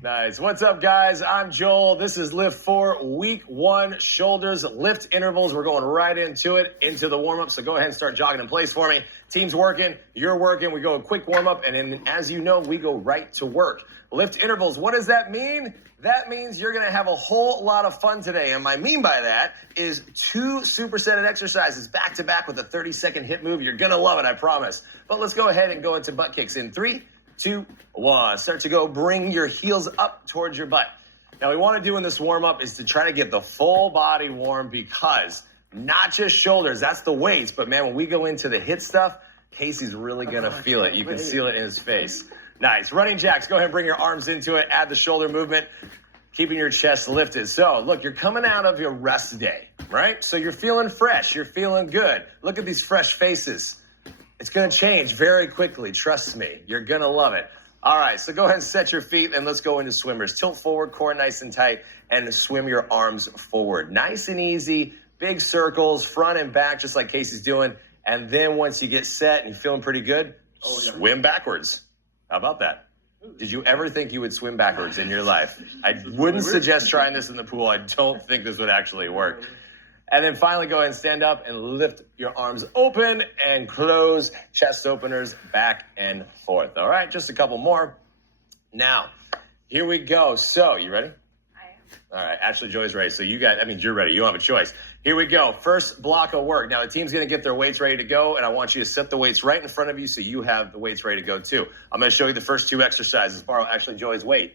Nice. What's up, guys? I'm Joel. This is LIIFT4, week 1, shoulders, lift intervals. We're going right into it, into the warm-up. So go ahead and start jogging in place for me. Team's working, you're working. We go a quick warm-up, and then, as you know, we go right to work. Lift intervals, what does that mean? That means you're going to have a whole lot of fun today. And what I mean by that is 2 supersetted exercises back-to-back with a 30-second HIIT move. You're going to love it, I promise. But let's go ahead and go into butt kicks in 3, 2, 1. Start to go. Bring your heels up towards your butt. Now, what we want to do in this warm-up is to try to get the full body warm, because not just shoulders, that's the weights. But, man, when we go into the HIIT stuff, Casey's really going to feel it. You can feel it in his face. Nice. Running jacks. Go ahead and bring your arms into it. Add the shoulder movement, keeping your chest lifted. So, look, you're coming out of your rest day, right? So you're feeling fresh. You're feeling good. Look at these fresh faces. It's going to change very quickly. Trust me. You're going to love it. All right, so go ahead and set your feet, and let's go into swimmers. Tilt forward, core nice and tight, and swim your arms forward. Nice and easy, big circles, front and back, just like Casey's doing. And then once you get set and you're feeling pretty good, swim backwards. How about that? Did you ever think you would swim backwards in your life? I wouldn't suggest trying this in the pool. I don't think this would actually work. And then finally, go ahead and stand up and lift your arms open and close, chest openers back and forth. All right, just a couple more. Now, here we go. So, you ready? I am. All right, Ashley Joy's ready. So you guys, that means you're ready. You don't have a choice. Here we go. First block of work. Now, the team's going to get their weights ready to go, and I want you to set the weights right in front of you so you have the weights ready to go, too. I'm going to show you the first 2 exercises. Borrow Ashley Joy's weight.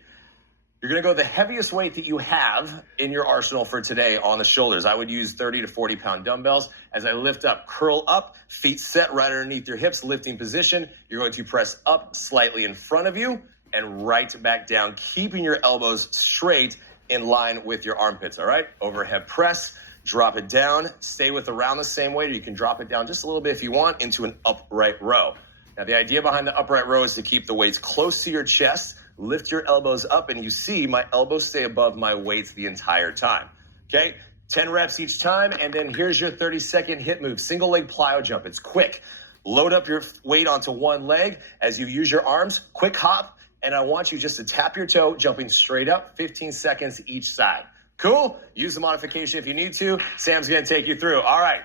You're going to go the heaviest weight that you have in your arsenal for today on the shoulders. I would use 30 to 40-pound dumbbells. As I lift up, curl up, feet set right underneath your hips, lifting position. You're going to press up slightly in front of you and right back down, keeping your elbows straight in line with your armpits, all right? Overhead press, drop it down, stay with around the same weight, or you can drop it down just a little bit if you want into an upright row. Now, the idea behind the upright row is to keep the weights close to your chest. Lift your elbows up, and you see my elbows stay above my weights the entire time. Okay? 10 reps each time, and then here's your 30-second HIIT move. Single leg plyo jump. It's quick. Load up your weight onto one leg as you use your arms. Quick hop, and I want you just to tap your toe, jumping straight up, 15 seconds each side. Cool? Use the modification if you need to. Sam's going to take you through. All right,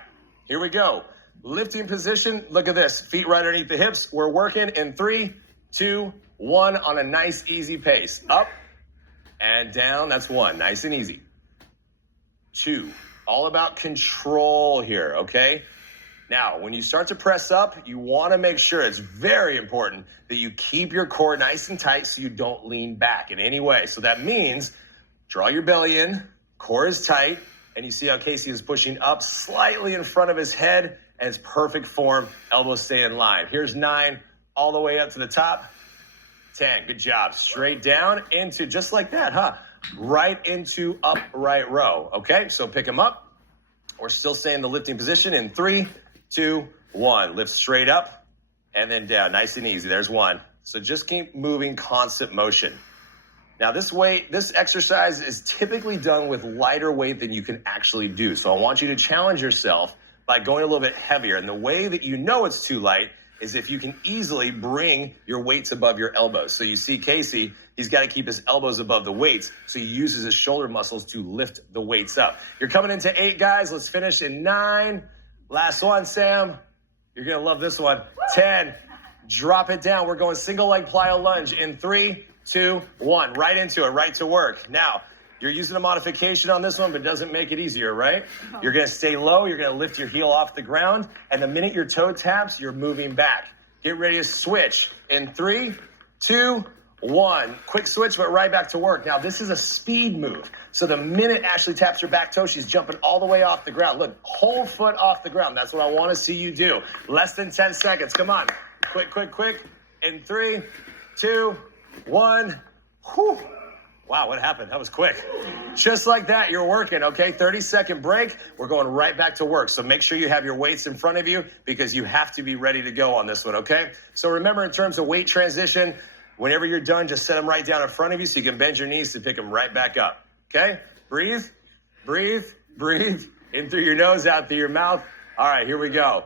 here we go. Lifting position. Look at this. Feet right underneath the hips. We're working in 3, 2, 1 on a nice, easy pace. Up and down. That's 1. Nice and easy. 2. All about control here, okay? Now, when you start to press up, you want to make sure, it's very important, that you keep your core nice and tight so you don't lean back in any way. So that means draw your belly in, core is tight, and you see how Casey is pushing up slightly in front of his head, and it's perfect form. Elbows stay in line. Here's 9, all the way up to the top. 10, good job. Straight down into, just like that, huh? Right into upright row, okay? So pick them up. We're still staying in the lifting position in 3, 2, 1. Lift straight up and then down, nice and easy. There's 1. So just keep moving, constant motion. Now this exercise is typically done with lighter weight than you can actually do. So I want you to challenge yourself by going a little bit heavier. And the way that you know it's too light is if you can easily bring your weights above your elbows. So you see Casey, he's got to keep his elbows above the weights, so he uses his shoulder muscles to lift the weights up. You're coming into 8, guys. Let's finish in 9. Last one, Sam. You're going to love this one. 10. Drop it down. We're going single leg plyo lunge in 3, 2, 1. Right into it, right to work. Now, you're using a modification on this one, but it doesn't make it easier, right? You're going to stay low. You're going to lift your heel off the ground. And the minute your toe taps, you're moving back. Get ready to switch in 3, 2, 1. Quick switch, but right back to work. Now, this is a speed move. So the minute Ashley taps her back toe, she's jumping all the way off the ground. Look, whole foot off the ground. That's what I want to see you do. Less than 10 seconds. Come on. Quick, quick, quick. In 3, 2, 1. Whew. Wow, what happened? That was quick. Just like that, you're working, okay? 30-second break. We're going right back to work. So make sure you have your weights in front of you, because you have to be ready to go on this one, okay? So remember, in terms of weight transition, whenever you're done, just set them right down in front of you so you can bend your knees to pick them right back up, okay? Breathe, breathe, breathe. In through your nose, out through your mouth. All right, here we go.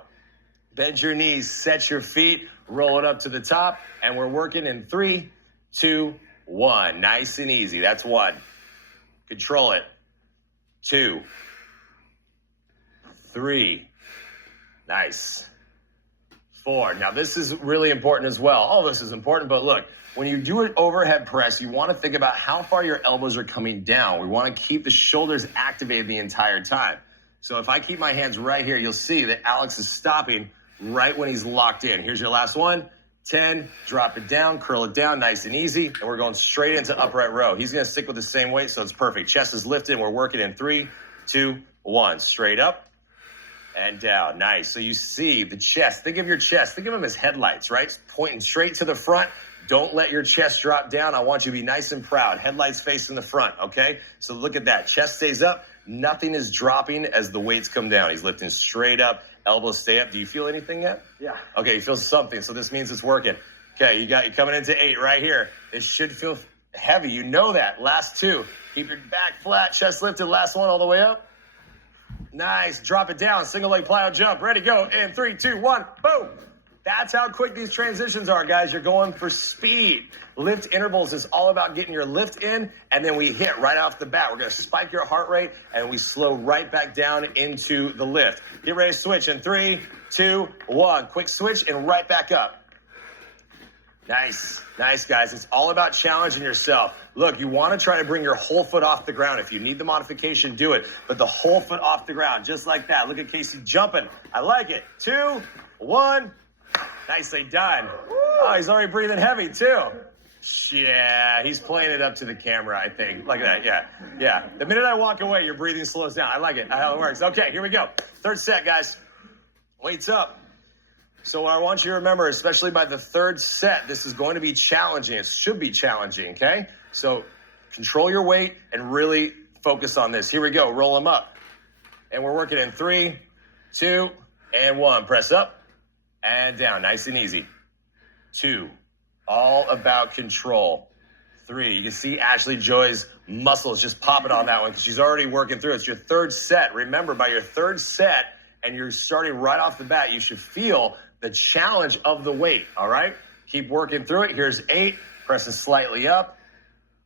Bend your knees, set your feet, roll it up to the top, and we're working in 3, 2, 1. Nice and easy. That's 1. Control it. 2. 3. Nice. 4. Now this is really important as well. All this is important, but look, when you do an overhead press, you want to think about how far your elbows are coming down. We want to keep the shoulders activated the entire time. So if I keep my hands right here, you'll see that Alex is stopping right when he's locked in. Here's your last one. 10, drop it down, curl it down, nice and easy, and we're going straight into upright row. He's going to stick with the same weight, so it's perfect. Chest is lifted, and we're working in 3, 2, 1. Straight up and down. Nice. So you see the chest. Think of your chest. Think of them as headlights, right? Pointing straight to the front. Don't let your chest drop down. I want you to be nice and proud. Headlights facing the front, okay? So look at that. Chest stays up. Nothing is dropping as the weights come down. He's lifting straight up. Elbows stay up. Do you feel anything yet? Yeah. Okay, you feel something. So this means it's working. Okay, you coming into 8 right here. It should feel heavy. You know that. Last 2. Keep your back flat. Chest lifted. Last 1 all the way up. Nice. Drop it down. Single leg plyo jump. Ready, go. In 3, 2, 1. Boom. That's how quick these transitions are, guys. You're going for speed. Lift intervals is all about getting your lift in, and then we hit right off the bat. We're going to spike your heart rate, and we slow right back down into the lift. Get ready to switch in 3, 2, 1. Quick switch and right back up. Nice. Nice, guys. It's all about challenging yourself. Look, you want to try to bring your whole foot off the ground. If you need the modification, do it. But the whole foot off the ground, just like that. Look at Casey jumping. I like it. 2, 1. Nicely done. Oh, he's already breathing heavy, too. Yeah, he's playing it up to the camera, I think. Like that, yeah. Yeah. The minute I walk away, your breathing slows down. I like it. How it works. Okay, here we go. Third set, guys. Weights up. So what I want you to remember, especially by the third set, this is going to be challenging. It should be challenging, okay? So control your weight and really focus on this. Here we go. Roll them up. And we're working in 3, 2, and 1. Press up and down. Nice and easy. 2. All about control. 3. You can see Ashley Joy's muscles just popping on that one because she's already working through it. It's your third set. Remember, by your third set, and you're starting right off the bat, you should feel the challenge of the weight, all right? Keep working through it. Here's 8, pressing slightly up.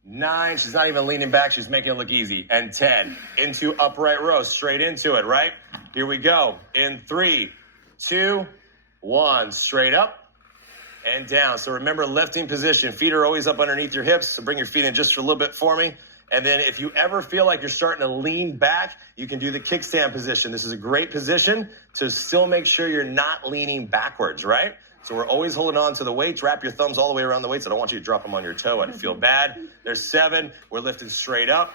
9, she's not even leaning back. She's making it look easy. And 10, into upright row, straight into it, right? Here we go. In 3, 2, 1, straight up and down. So remember, lifting position. Feet are always up underneath your hips, so bring your feet in just for a little bit for me. And then if you ever feel like you're starting to lean back, you can do the kickstand position. This is a great position to still make sure you're not leaning backwards, right? So we're always holding on to the weights. Wrap your thumbs all the way around the weights. I don't want you to drop them on your toe. I'd feel bad. There's 7. We're lifting straight up.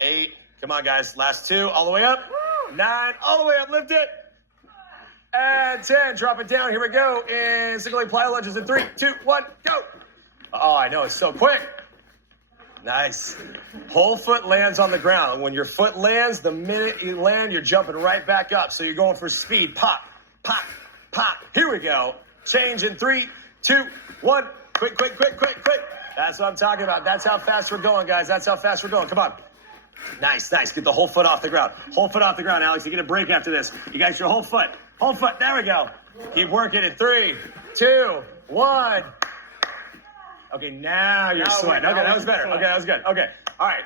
8. Come on, guys. Last 2. All the way up. 9. All the way up. Lift it. And 10. Drop it down. Here we go. And single leg plyo lunges in 3, 2, 1. Go. Oh, I know. It's so quick. Nice. Whole foot lands on the ground. When your foot lands, the minute you land, you're jumping right back up. So you're going for speed. Pop, pop, pop. Here we go. Change in 3, 2, 1. Quick, quick, quick, quick, quick. That's what I'm talking about. That's how fast we're going, guys. That's how fast we're going. Come on. Nice, nice. Get the whole foot off the ground. Whole foot off the ground, Alex. You get a break after this. You got your whole foot. Whole foot. There we go. Keep working in 3, 2, 1. Okay, now you're sweating. Okay, that was better. Okay, that was good. Okay, all right.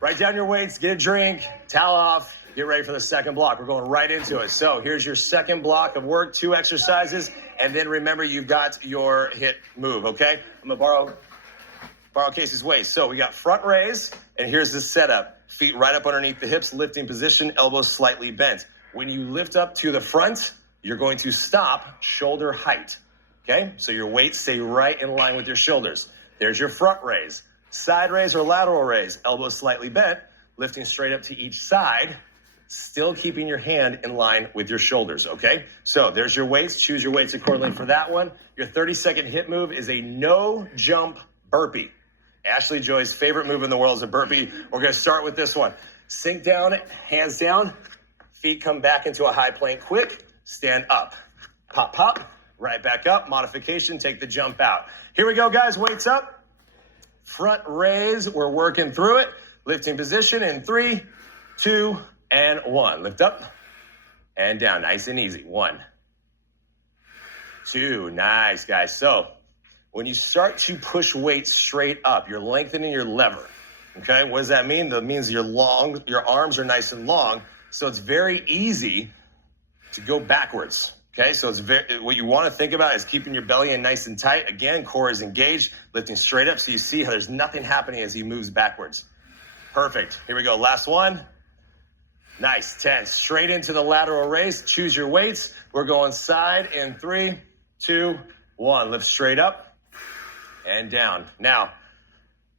Write down your weights, get a drink, towel off, get ready for the second block. We're going right into it. So here's your second block of work, 2 exercises, and then remember you've got your HIIT move, okay? I'm going to borrow Casey's weights. So we got front raise, and here's the setup. Feet right up underneath the hips, lifting position, elbows slightly bent. When you lift up to the front, you're going to stop shoulder height. Okay, so your weights stay right in line with your shoulders. There's your front raise. Side raise or lateral raise, elbows slightly bent, lifting straight up to each side, still keeping your hand in line with your shoulders, okay? So there's your weights. Choose your weights accordingly for that one. Your 30-second HIIT move is a no-jump burpee. Ashley Joy's favorite move in the world is a burpee. We're going to start with this one. Sink down, hands down, feet come back into a high plank quick, stand up. Pop, pop. Right back up, modification, take the jump out. Here we go, guys, weights up. Front raise, we're working through it. Lifting position in 3, 2, and 1. Lift up and down, nice and easy. 1, 2, nice, guys. So when you start to push weight straight up, you're lengthening your lever. Okay, what does that mean? That means your arms are nice and long, so it's very easy to go backwards. Okay, so what you want to think about is keeping your belly in nice and tight. Again, core is engaged, lifting straight up, so you see how there's nothing happening as he moves backwards. Perfect. Here we go. Last one. Nice. 10. Straight into the lateral raise. Choose your weights. We're going side in 3, 2, 1. Lift straight up and down. Now,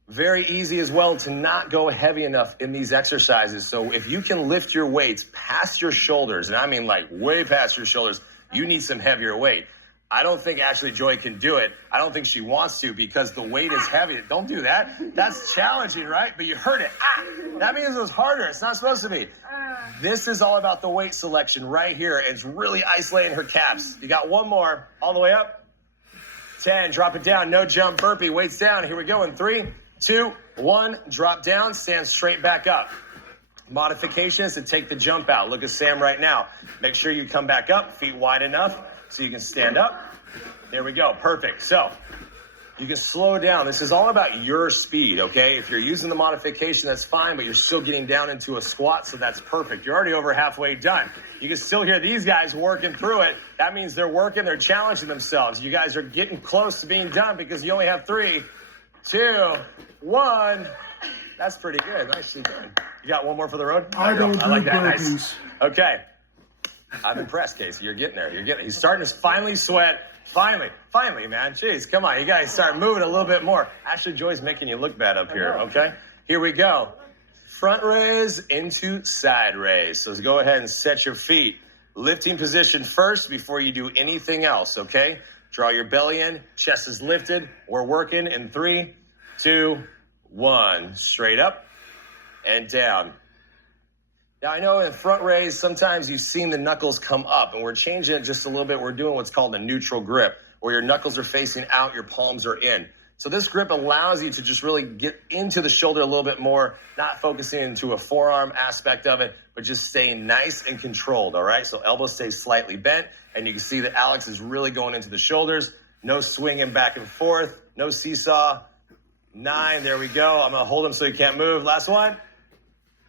very easy as well to not go heavy enough in these exercises. So if you can lift your weights past your shoulders, and I mean like way past your shoulders, you need some heavier weight. I don't think Ashley Joy can do it. I don't think she wants to because the weight is heavy. Don't do that. That's challenging, right? But you heard it. That means it was harder. It's not supposed to be. This is all about the weight selection right here. It's really isolating her calves. You got one more. All the way up. 10. Drop it down. No jump burpee. Weights down. Here we go in 3, 2, 1. Drop down. Stand straight back up. Modification is to take the jump out. Look at Sam right now. Make sure you come back up. Feet wide enough so you can stand up. There we go. Perfect. So you can slow down. This is all about your speed, okay? If you're using the modification, that's fine, but you're still getting down into a squat, so that's perfect. You're already over halfway done. You can still hear these guys working through it. That means they're working, they're challenging themselves. You guys are getting close to being done because you only have 3, 2, 1. That's pretty good. Nicely done. You got one more for the road? I like that. Burpees. Nice. Okay. I'm impressed, Casey. You're getting there. He's starting to finally sweat. Finally, man. Jeez, come on. You guys start moving a little bit more. Ashley Joy's making you look bad up here, okay? Here we go. Front raise into side raise. So go ahead and set your feet. Lifting position first before you do anything else, okay? Draw your belly in. Chest is lifted. We're working in 3, 2, 1. Straight up and down. Now, I know in front raise, sometimes you've seen the knuckles come up, and we're changing it just a little bit. We're doing what's called a neutral grip, where your knuckles are facing out, your palms are in. So this grip allows you to just really get into the shoulder a little bit more, not focusing into a forearm aspect of it, but just staying nice and controlled, all right? So elbow stays slightly bent, and you can see that Alex is really going into the shoulders. No swinging back and forth, no seesaw. 9, there we go. I'm going to hold him so he can't move. Last one.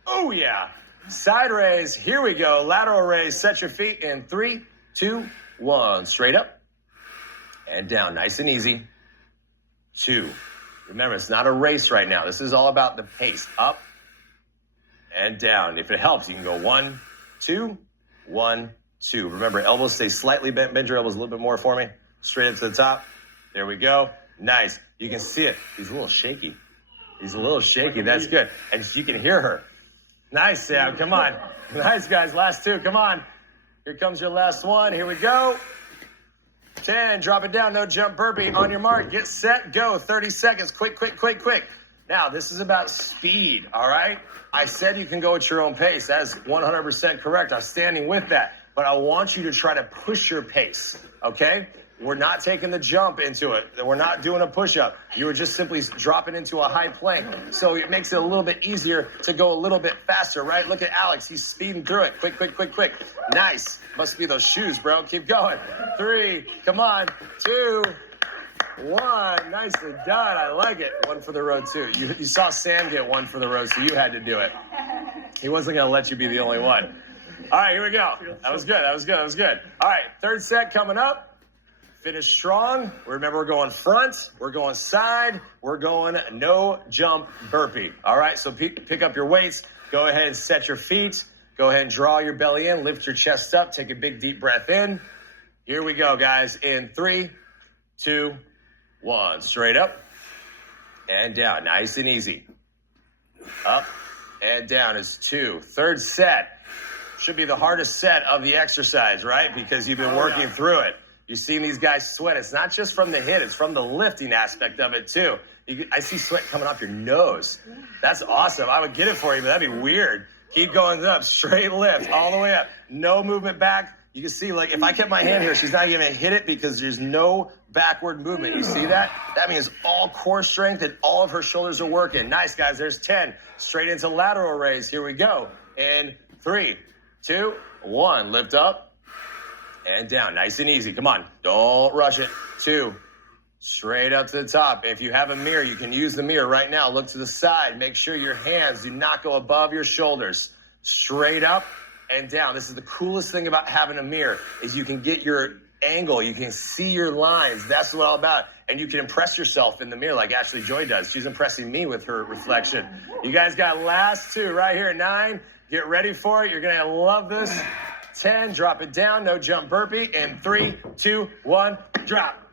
Oh, yeah. Side raise, here we go. Lateral raise, set your feet in 3, 2, 1. Straight up and down, nice and easy. 2. Remember, it's not a race right now. This is all about the pace. Up and down. If it helps, you can go 1, 2, 1, 2. Remember, elbows stay slightly bent. Bend your elbows a little bit more for me. Straight up to the top. There we go. Nice. You can see it. He's a little shaky. That's good. And you can hear her. Nice, Sam. Come on. Nice, guys. Last 2. Come on. Here comes your last one. Here we go. 10. Drop it down. No jump burpee. On your mark. Get set. Go. 30 seconds. Quick. Now, this is about speed, all right? I said you can go at your own pace. That is 100% correct. I'm standing with that. But I want you to try to push your pace, okay? We're not taking the jump into it. We're not doing a push-up. You are just simply dropping into a high plank. So it makes it a little bit easier to go a little bit faster, right? Look at Alex. He's speeding through it. Quick. Nice. Must be those shoes, bro. Keep going. 3. Come on. 2. 1. Nicely done. I like it. 1 for the road, too. You saw Sam get 1 for the road, so you had to do it. He wasn't going to let you be the only one. All right, here we go. That was good. All right, third set coming up. Finish strong. Remember, we're going front, we're going side, we're going no jump burpee. All right, so pick up your weights. Go ahead and set your feet. Go ahead and draw your belly in. Lift your chest up. Take a big, deep breath in. Here we go, guys. In 3, 2, 1. Straight up and down. Nice and easy. Up and down is 2. Third set. Should be the hardest set of the exercise, right? Because you've been working through it. You've seen these guys sweat. It's not just from the hit. It's from the lifting aspect of it, too. I see sweat coming off your nose. That's awesome. I would get it for you, but that'd be weird. Keep going up. Straight lift all the way up. No movement back. You can see, like, if I kept my hand here, she's not even going to hit it because there's no backward movement. You see that? That means all core strength and all of her shoulders are working. Nice, guys. There's 10. Straight into lateral raise. Here we go. In 3, 2, 1. Lift up and down. Nice and easy. Come on. Don't rush it. 2, Straight up to the top. If you have a mirror, you can use the mirror right now. Look to the side. Make sure your hands do not go above your shoulders. Straight up and down. This is the coolest thing about having a mirror is you can get your angle. You can see your lines. That's what all about. And you can impress yourself in the mirror like Ashley Joy does. She's impressing me with her reflection. You guys got last two right here. 9. Get ready for it. You're going to love this. 10. Drop it down. No jump burpee. And 3, 2, 1. Drop.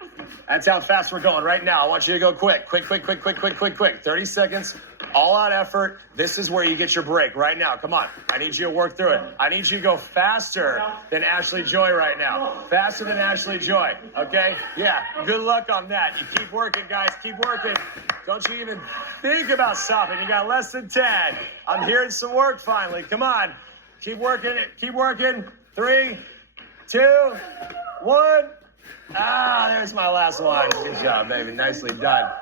That's how fast we're going right now. I want you to go quick. Quick. 30 seconds. All out effort. This is where you get your break right now. Come on. I need you to work through it. I need you to go faster than Ashley Joy right now. Faster than Ashley Joy. Okay? Yeah. Good luck on that. You keep working, guys. Keep working. Don't you even think about stopping. You got less than 10. I'm hearing some work finally. Come on. Keep working. Keep working. 3, 2, 1. There's my last one. Good job, baby. Nicely done.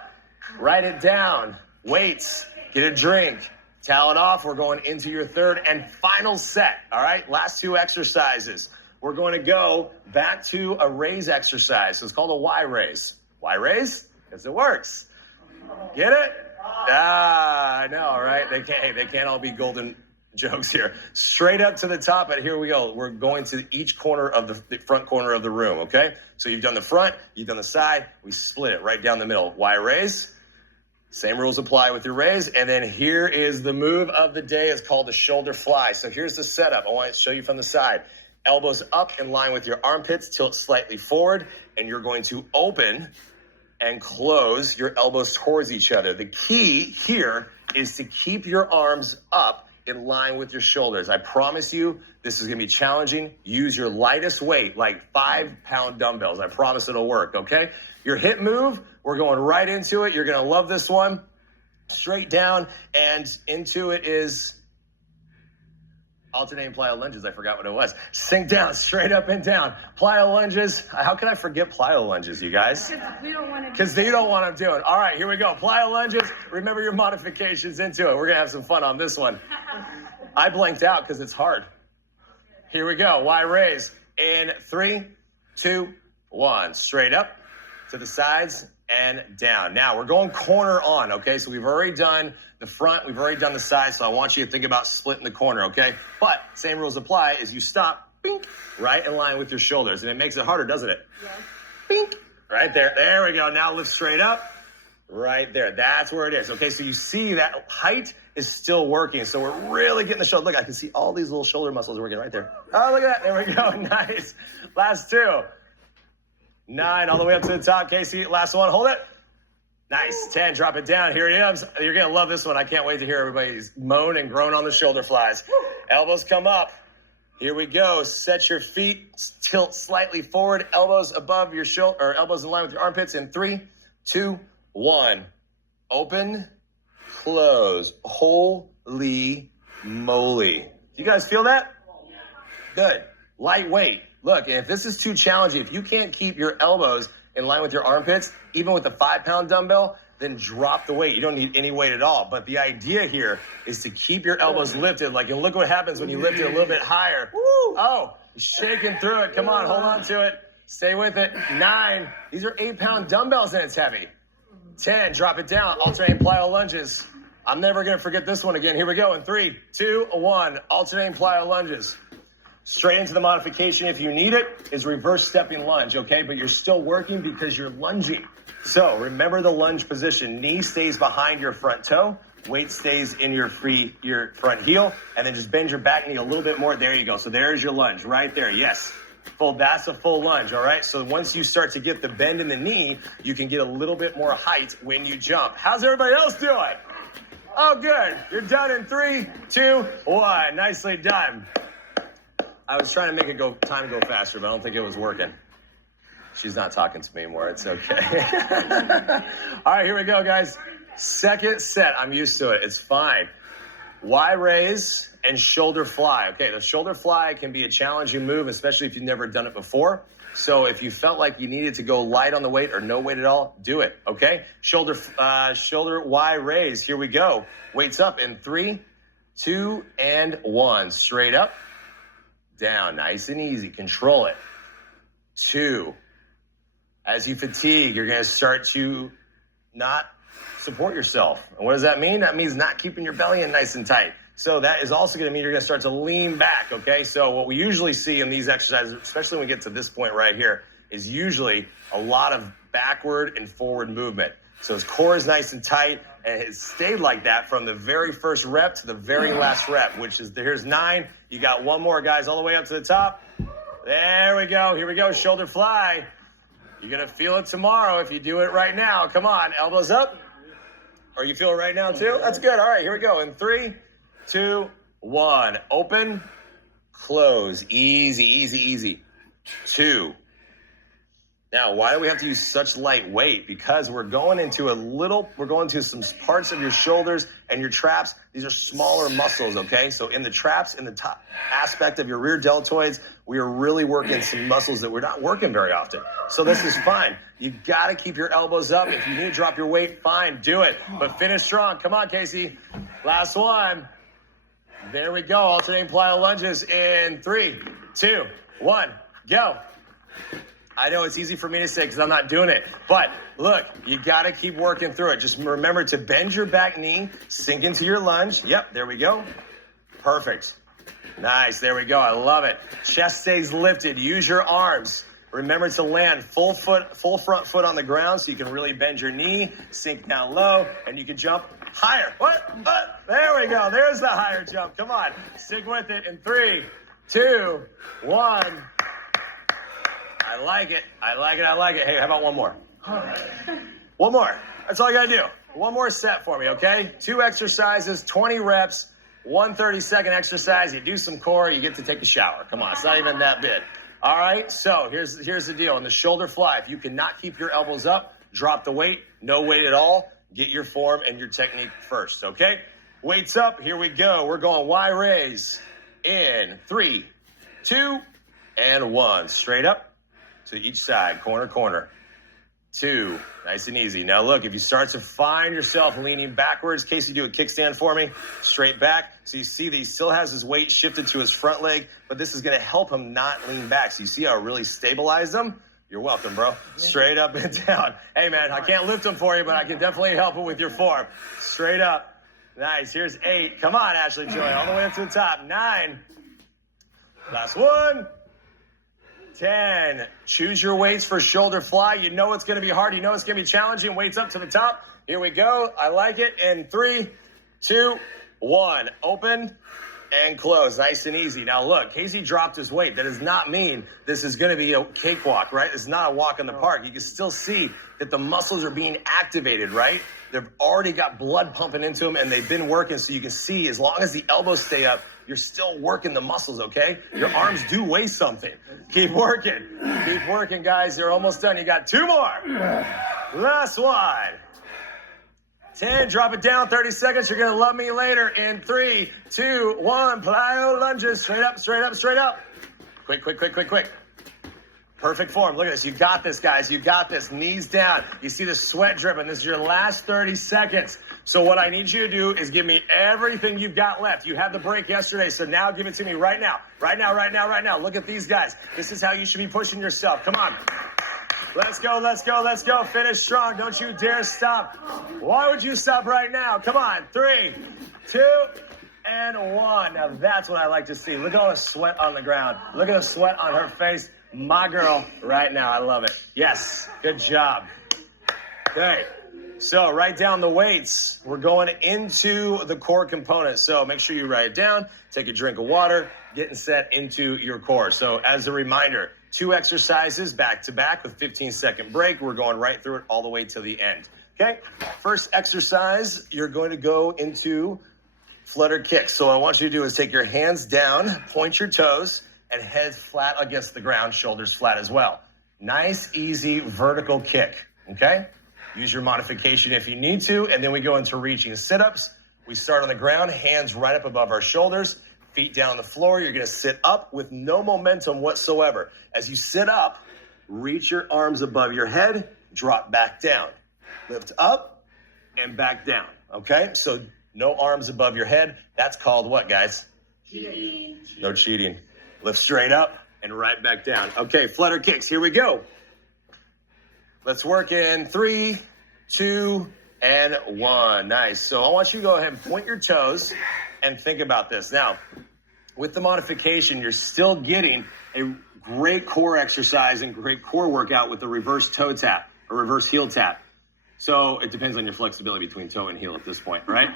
Write it down. Weights. Get a drink. Towel it off. We're going into your third and final set. All right? Last 2 exercises. We're going to go back to a raise exercise. So it's called a Y raise. Why raise? Because it works. Get it? I know, right? They can't all be golden jokes here. Straight up to the top, and here we go. We're going to each corner of the front corner of the room, okay? So you've done the front, you've done the side, we split it right down the middle. Y raise, same rules apply with your raise, and then here is the move of the day. It's called the shoulder fly. So here's the setup. I want to show you from the side. Elbows up in line with your armpits, tilt slightly forward, and you're going to open and close your elbows towards each other. The key here is to keep your arms up in line with your shoulders. I promise you, this is gonna be challenging. Use your lightest weight, like 5-pound dumbbells. I promise it'll work, okay? Your HIIT move, we're going right into it. You're gonna love this one. Straight down and into it is alternating plyo lunges. I forgot what it was. Sink down, straight up and down. Plyo lunges. How can I forget plyo lunges, you guys? Because we don't want to. Because you don't want them doing. All right, here we go. Plyo lunges. Remember your modifications into it. We're going to have some fun on this one. I blanked out because it's hard. Here we go. Y raise. In 3, 2, 1. Straight up to the sides and down. Now, we're going corner on, okay? So we've already done the front. We've already done the side. So I want you to think about splitting the corner, okay? But same rules apply is you stop, bink, right in line with your shoulders. And it makes it harder, doesn't it? Yes. Bink. Right there. There we go. Now lift straight up. Right there. That's where it is. Okay, so you see that height is still working. So we're really getting the shoulder. Look, I can see all these little shoulder muscles working right there. Oh, look at that. There we go. Nice. Last 2. 9 all the way up to the top. Casey, last one. Hold it. Nice. 10. Drop it down. Here it is. You're going to love this one. I can't wait to hear everybody's moan and groan on the shoulder flies. Elbows come up. Here we go. Set your feet. Tilt slightly forward. Elbows above your shoulder, or elbows in line with your armpits. In 3, 2, 1. Open. Close. Holy moly. Do you guys feel that? Good. Lightweight. Look, if this is too challenging, if you can't keep your elbows in line with your armpits, even with a 5-pound dumbbell, then drop the weight. You don't need any weight at all. But the idea here is to keep your elbows lifted. Like, and look what happens when you lift it a little bit higher. Woo! Oh, shaking through it. Come on, hold on to it. Stay with it. 9. These are 8-pound dumbbells and it's heavy. 10, drop it down. Alternating plyo lunges. I'm never going to forget this one again. Here we go. In 3, 2, 1. Alternating plyo lunges. Straight into the modification, if you need it, is reverse stepping lunge, okay? But you're still working because you're lunging. So remember the lunge position. Knee stays behind your front toe. Weight stays in your front heel. And then just bend your back knee a little bit more. There you go. So there's your lunge right there. Yes. That's a full lunge, all right? So once you start to get the bend in the knee, you can get a little bit more height when you jump. How's everybody else doing? Oh, good. You're done in 3, 2, 1. Nicely done. I was trying to make time go faster, but I don't think it was working. She's not talking to me anymore. It's okay. All right, here we go, guys. Second set. I'm used to it. It's fine. Y raise and shoulder fly. Okay, the shoulder fly can be a challenging move, especially if you've never done it before. So if you felt like you needed to go light on the weight or no weight at all, do it, okay? Shoulder Y raise. Here we go. Weights up in 3, 2, and 1. Straight up. Down, nice and easy. Control it. 2, As you fatigue, you're going to start to not support yourself. And what does that mean? That means not keeping your belly in nice and tight. So that is also going to mean you're going to start to lean back, okay? So what we usually see in these exercises, especially when we get to this point right here, is usually a lot of backward and forward movement. So his core is nice and tight, and it stayed like that from the very first rep to the very last rep, which is, here's 9. You got one more, guys, all the way up to the top. There we go. Here we go. Shoulder fly. You're going to feel it tomorrow if you do it right now. Come on. Elbows up. Or you feel it right now, too? That's good. All right. Here we go. In 3, 2, 1. Open. Close. Easy, easy, easy. 2. Now, why do we have to use such light weight? Because we're going into some parts of your shoulders and your traps. These are smaller muscles, okay? So in the traps, in the top aspect of your rear deltoids, we are really working some muscles that we're not working very often. So this is fine. You got to keep your elbows up. If you need to drop your weight, fine, do it. But finish strong. Come on, Casey. Last one. There we go. Alternating plyo lunges in 3, 2, 1, go. I know it's easy for me to say because I'm not doing it. But look, you got to keep working through it. Just remember to bend your back knee, sink into your lunge. Yep, there we go. Perfect. Nice, there we go. I love it. Chest stays lifted. Use your arms. Remember to land full front foot on the ground so you can really bend your knee, sink down low, and you can jump higher. What? There we go. There's the higher jump. Come on. Stick with it in 3, 2, 1. I like it. I like it. I like it. Hey, how about one more? One more. That's all you got to do. One more set for me, okay? 2 exercises, 20 reps, 1 30-second exercise. You do some core, you get to take a shower. Come on, it's not even that big. All right, so here's the deal. In the shoulder fly, if you cannot keep your elbows up, drop the weight, no weight at all. Get your form and your technique first, okay? Weights up. Here we go. We're going Y raise in 3, 2, and 1. Straight up. To each side, corner, 2, nice and easy. Now look, if you start to find yourself leaning backwards, Casey, do a kickstand for me, straight back. So you see that he still has his weight shifted to his front leg, but this is going to help him not lean back. So you see how it really stabilized him? You're welcome, bro. Straight up and down. Hey, man, I can't lift him for you, but I can definitely help him with your form. Straight up. Nice. Here's 8. Come on, Ashley Joy, all the way up to the top. 9. Last one. 10. Choose your weights for shoulder fly. You know it's going to be hard. You know it's going to be challenging. Weights up to the top. Here we go. I like it. In 3, 2, 1. Open and close. Nice and easy. Now look, Casey dropped his weight. That does not mean this is going to be a cakewalk, right? It's not a walk in the park. You can still see that the muscles are being activated, right? They've already got blood pumping into them and they've been working. So you can see as long as the elbows stay up, you're still working the muscles, okay? Your arms do weigh something. Keep working. Keep working, guys. You're almost done. You got 2 more. Last one. 10. Drop it down. 30 seconds. You're going to love me later. In 3, 2, 1. Plyo lunges. Straight up, straight up, straight up. Quick. Perfect form. Look at this. You got this, guys. You got this. Knees down. You see the sweat dripping. This is your last 30 seconds. So what I need you to do is give me everything you've got left. You had the break yesterday, so now give it to me right now. Right now. Look at these guys. This is how you should be pushing yourself. Come on. Let's go. Finish strong. Don't you dare stop. Why would you stop right now? Come on. 3, 2, and 1. Now that's what I like to see. Look at all the sweat on the ground. Look at the sweat on her face. My girl right now. I love it. Yes. Good job. Okay. So write down the weights. We're going into the core component. So make sure you write it down, take a drink of water, getting set into your core. So as a reminder, 2 exercises back to back with 15-second break. We're going right through it all the way to the end. Okay. First exercise, you're going to go into flutter kicks. So what I want you to do is take your hands down, point your toes, and head flat against the ground, shoulders flat as well. Nice, easy vertical kick. Okay. Use your modification if you need to, and then we go into reaching sit-ups. We start on the ground, hands right up above our shoulders, feet down the floor. You're going to sit up with no momentum whatsoever. As you sit up, reach your arms above your head, drop back down. Lift up and back down, okay? So no arms above your head. That's called what, guys? Cheating. No cheating. Lift straight up and right back down. Okay, flutter kicks. Here we go. Let's work in 3, 2, and 1. Nice. So I want you to go ahead and point your toes and think about this. Now, with the modification, you're still getting a great core exercise and great core workout with the reverse toe tap or reverse heel tap. So it depends on your flexibility between toe and heel at this point, right?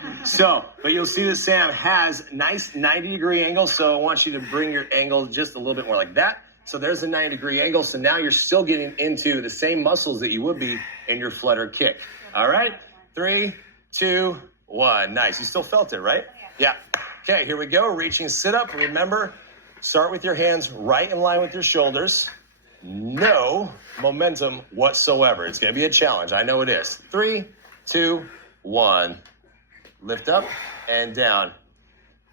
But you'll see that Sam has nice 90-degree angle. So I want you to bring your angle just a little bit more like that. So there's a 90-degree angle. So now you're still getting into the same muscles that you would be in your flutter kick. All right? 3, 2, 1. Nice. You still felt it, right? Yeah. Okay, here we go. Reaching sit-up. Remember, start with your hands right in line with your shoulders. No momentum whatsoever. It's going to be a challenge. I know it is. 3, 2, 1. Lift up and down.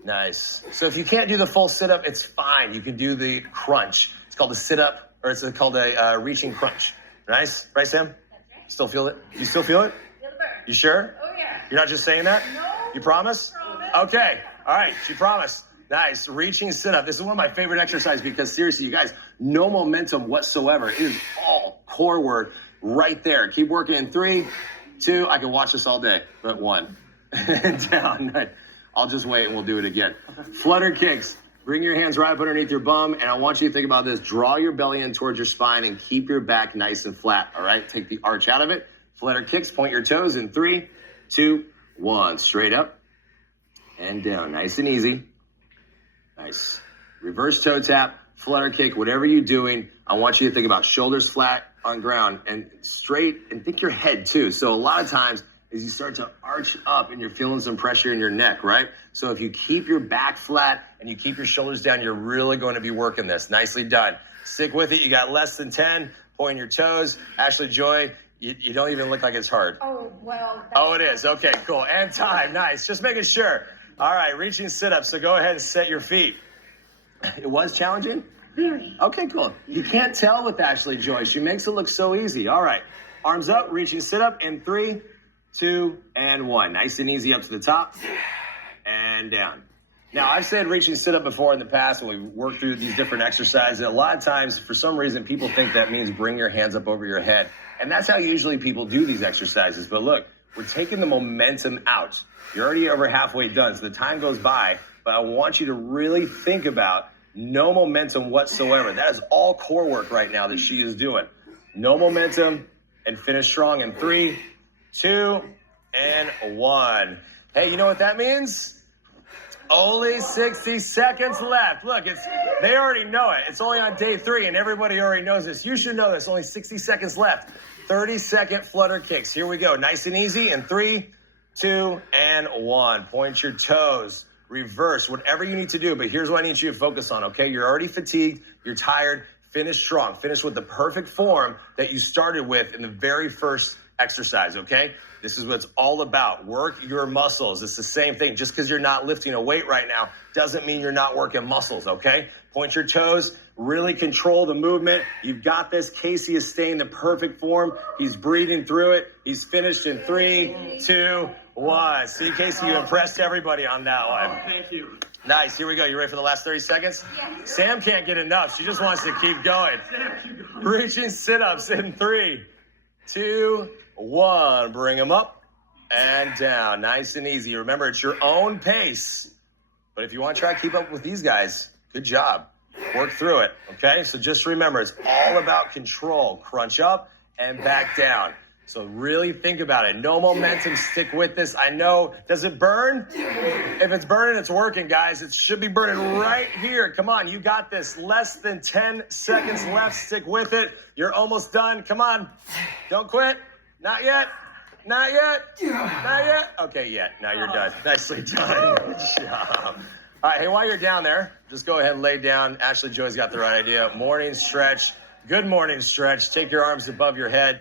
Nice. So if you can't do the full sit-up, it's fine. You can do the crunch. It's called a sit-up, or it's called a reaching crunch. Nice. Right, Sam? That's right. Still feel it? You still feel it? Feel the burn. You sure? Oh, yeah. You're not just saying that? No. You promise? Promise. Okay. All right. She promised. Nice. Reaching sit-up. This is one of my favorite exercises because seriously, you guys, no momentum whatsoever. It is all core work right there. Keep working in 3, 2. I can watch this all day, but 1. Down. I'll just wait and we'll do it again. Flutter kicks. Bring your hands right up underneath your bum, and I want you to think about this. Draw your belly in towards your spine and keep your back nice and flat, all right? Take the arch out of it. Flutter kicks. Point your toes in 3, 2, 1. Straight up and down. Nice and easy. Nice. Reverse toe tap, flutter kick, whatever you're doing, I want you to think about shoulders flat on ground and straight, and think your head too. So a lot of times as you start to arch up and you're feeling some pressure in your neck, right? So if you keep your back flat and you keep your shoulders down, you're really going to be working this. Nicely done. Stick with it. You got less than 10. Point your toes. Ashley Joy, you don't even look like it's hard. Oh, well. Oh, it is. Okay, cool. And time. Nice. Just making sure. All right, reaching sit-up. So go ahead and set your feet. It was challenging? Very. Okay, cool. You can't tell with Ashley Joy. She makes it look so easy. All right. Arms up, reaching sit-up in 3, 2, and 1. Nice and easy up to the top and down. Now, I've said reaching sit-up before in the past when we worked through these different exercises. And a lot of times, for some reason, people think that means bring your hands up over your head. And that's how usually people do these exercises. But look, we're taking the momentum out. You're already over halfway done, so the time goes by. But I want you to really think about no momentum whatsoever. That is all core work right now that she is doing. No momentum, and finish strong in 3, 2, and 1. Hey, you know what that means? Only 60 seconds left. Look, they already know it. It's only on day 3, and everybody already knows this. You should know this. Only 60 seconds left. 30-second flutter kicks. Here we go. Nice and easy in 3, 2, and 1. Point your toes. Reverse, whatever you need to do. But here's what I need you to focus on, okay? You're already fatigued. You're tired. Finish strong. Finish with the perfect form that you started with in the very first exercise, okay? This is what it's all about. Work your muscles. It's the same thing. Just because you're not lifting a weight right now doesn't mean you're not working muscles, okay? Point your toes. Really control the movement. You've got this. Casey is staying the perfect form. He's breathing through it. He's finished in 3, 2, 1. See, Casey, you impressed everybody on that one. Thank you. Nice. Here we go. You ready for the last 30 seconds? Yes. Sam can't get enough. She just wants to keep going. Reaching sit-ups in 3, 2, 1. Bring them up and down. Nice and easy. Remember, it's your own pace. But if you want to try to keep up with these guys, good job. Work through it, okay? So just remember, it's all about control. Crunch up and back down. So really think about it. No momentum. Stick with this. I know. Does it burn? If it's burning, it's working, guys. It should be burning right here. Come on. You got this. Less than 10 seconds left. Stick with it. You're almost done. Come on. Don't quit. Not yet. Not yet. Not yet. Okay, yet. Now you're done. Nicely done. Good job. All right, hey, while you're down there, just go ahead and lay down. Ashley Joy's got the right idea. Morning stretch. Good morning stretch. Take your arms above your head.